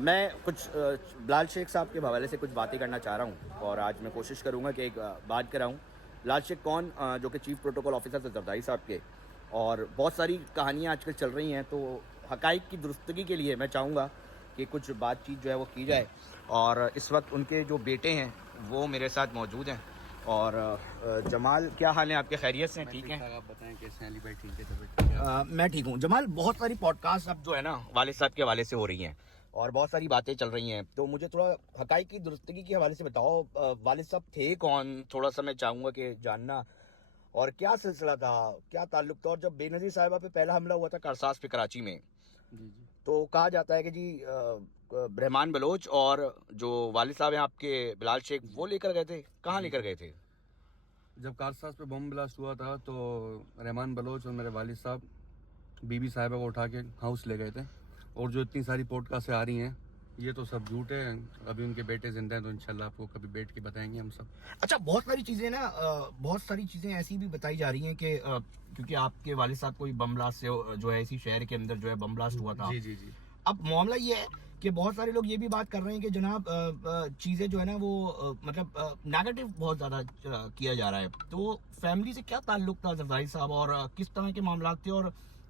میں کچھ بلال شیخ صاحب کے حوالے سے کچھ باتیں کرنا چاہ رہا ہوں، اور آج میں کوشش کروں گا کہ ایک بات کراؤں. بلال شیخ کون، جو کہ چیف پروٹوکول آفیسر تھے زرداری صاحب کے، اور بہت ساری کہانیاں آج کل چل رہی ہیں، تو حقائق کی درستگی کے لیے میں چاہوں گا کہ کچھ بات چیت جو ہے وہ کی جائے. اور اس وقت ان کے جو بیٹے ہیں وہ میرے ساتھ موجود ہیں. اور جمال، کیا حال ہے آپ کے؟ خیریت سے ٹھیک ہیں؟ آپ بتائیں کیسے ہیں علی بھائی؟ ٹھیک ہے؟ میں ٹھیک ہوں. جمال، بہت ساری پوڈ کاسٹ اب جو ہے نا والد صاحب کے حوالے سے ہو رہی ہیں، اور بہت ساری باتیں چل رہی ہیں، تو مجھے تھوڑا حقائق کی درستگی کے حوالے سے بتاؤ. والد صاحب تھے کون؟ تھوڑا سا میں چاہوں گا کہ جاننا. اور کیا سلسلہ تھا، کیا تعلق تھا؟ اور جب بے نظیر صاحبہ پہ پہلا حملہ ہوا تھا کرساس پہ کراچی میں، جی تو کہا جاتا ہے کہ جی رحمان بلوچ اور جو والد صاحب ہیں آپ کے بلال شیخ، وہ لے کر گئے تھے. کہاں لے کر گئے تھے؟ جب کارساز پہ بم بلاسٹ ہوا تھا تو رحمان بلوچ اور میرے والد صاحب بی بی صاحبہ کو اٹھا کے ہاؤس لے گئے تھے. اور جو اتنی ساری پوڈ کاسٹیں آ رہی ہیں یہ تو سب جھوٹ ہے. ابھی ان کے بیٹے زندہ ہیں تو انشاءاللہ آپ کو کبھی بیٹھ کے بتائیں گے ہم سب. اچھا، بہت ساری چیزیں نا، بہت ساری چیزیں ایسی بھی بتائی جا رہی ہیں کہ کیونکہ آپ کے والد صاحب کوئی بم بلاسٹ سے جو ہے اسی شہر کے اندر جو ہے بم بلاسٹ ہوا تھا. جی اب معاملہ یہ ہے کہ بہت سارے لوگ یہ بھی بات کر رہے ہیں کہ جناب چیزیں جو ہے نا وہ مطلب نیگیٹو بہت زیادہ کیا جا رہا ہے. تو فیملی سے کیا تعلق تھا زرداری صاحب، اور کس طرح کے معاملات تھے؟ اور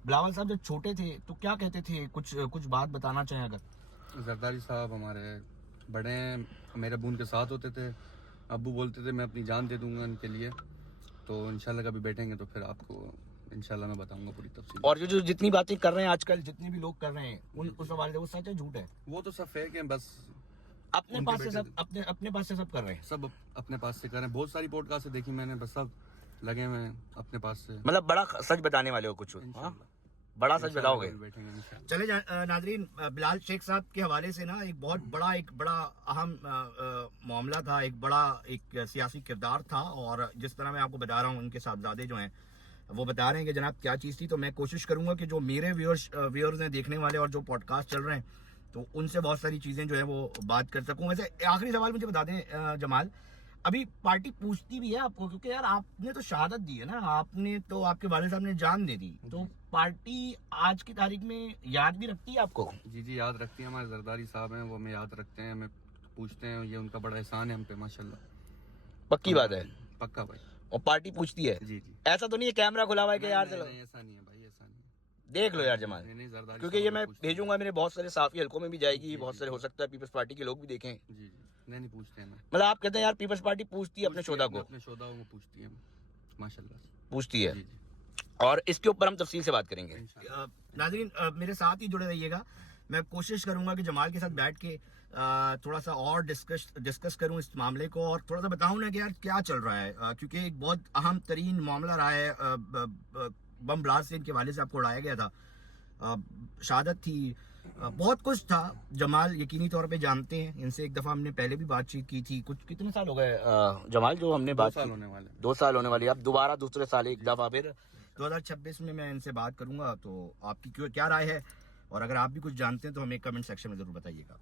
بلاول صاحب جب چھوٹے تھے تو کیا کہتے تھے؟ کچھ بات بتانا چاہیں اگر. زرداری صاحب ہمارے بڑے ہیں، میرے ابو ان کے ساتھ ہوتے تھے. ابو بولتے تھے میں اپنی جان دے دوں گا ان کے لیے. تو انشاءاللہ کبھی بیٹھیں گے تو پھر آپ کو انشاءاللہ میں بتاؤں گا پوری تفصیل. اور جو جتنی باتیں کر رہے ہیں آج کل، جتنے بھی لوگ کر رہے ہیں اس حوالے سے وہ سچ ہے جھوٹ ہے؟ وہ تو سب فیک ہیں، بس اپنے پاس سے سب اپنے پاس سے سب کر رہے ہیں. سب اپنے پاس سے کر رہے ہیں. بہت ساری پوڈ کاسٹ دیکھی میں نے، بس سب لگے ہوئے ہیں اپنے پاس سے. مطلب بڑا سچ بتانے والے ہو کچھ؟ بڑا سچ بتاؤ گے؟ چلے ناظرین، بلال شیخ صاحب کے حوالے سے نا ایک بڑا اہم معاملہ تھا، ایک سیاسی کردار تھا. اور جس طرح میں آپ کو بتا رہا ہوں، ان کے صاحبزادے جو ہیں وہ بتا رہے ہیں کہ جناب کیا چیز تھی. تو میں کوشش کروں گا کہ جو میرے ویورز ہیں دیکھنے والے، اور جو پوڈ کاسٹ چل رہے ہیں، تو ان سے بہت ساری چیزیں جو ہے وہ بات کر سکوں. ویسے آخری سوال مجھے بتا دیں جمال، ابھی پارٹی پوچھتی بھی ہے آپ کو؟ کیونکہ یار آپ نے تو شہادت دی ہے نا، آپ نے تو، آپ کے والد صاحب نے جان دے دی، تو پارٹی آج کی تاریخ میں یاد بھی رکھتی ہے آپ کو؟ جی یاد رکھتی ہیں. ہمارے زرداری صاحب ہیں، وہ ہمیں یاد رکھتے ہیں، ہمیں پوچھتے ہیں. یہ ان کا بڑا احسان ہے ہم پہ ماشاءاللہ. پکی بات ہے؟ پکا بھائی. اور پارٹی پوچھتی ہے؟ جی ایسا تو نہیں ہے کیمرہ کھلا ہوا ہے کہ یار چلو؟ ایسا نہیں ہے بھائی، ایسا نہیں ہے. دیکھ لو یار جمال، کیونکہ یہ میں بھیجوں گا، میرے بہت سارے صحافی حلقوں میں بھی جائے گی، بہت سارے ہو سکتا ہے پیپلز پارٹی کے لوگ بھی دیکھیں. جی نہیں پوچھتے ہیں. مطلب آپ کہتے ہیں یار پیپلز پارٹی پوچھتی ہے اپنے شہدا کو؟ اپنے شہدا کو پوچھتی ہے ماشاءاللہ، پوچھتی ہے. اور اس کے اوپر ہم تفصیل سے بات کریں گے. ناظرین میرے ساتھ ہی جڑے رہیے گا. میں کوشش کروں گا کہ جمال کے ساتھ بیٹھ کے تھوڑا سا اور ڈسکس کروں اس معاملے کو، اور تھوڑا سا بتاؤں نا کہ یار کیا چل رہا ہے. کیونکہ ایک بہت اہم ترین معاملہ رہا ہے. بم بلاسٹ سے ان کے والد صاحب کو اڑایا گیا تھا، شہادت تھی، بہت کچھ تھا. جمال یقینی طور پہ جانتے ہیں، ان سے ایک دفعہ ہم نے پہلے بھی بات چیت کی تھی. کتنے سال ہو گئے جمال جو ہم نے بات کی؟ 2 سال ہونے والی. اب دوبارہ دوسرے سال ایک دفعہ پھر 2026 میں ان سے بات کروں گا. تو آپ کی کیا رائے ہے؟ اور اگر آپ بھی کچھ جانتے ہیں تو ہمیں کمنٹ سیکشن میں ضرور بتائیے گا.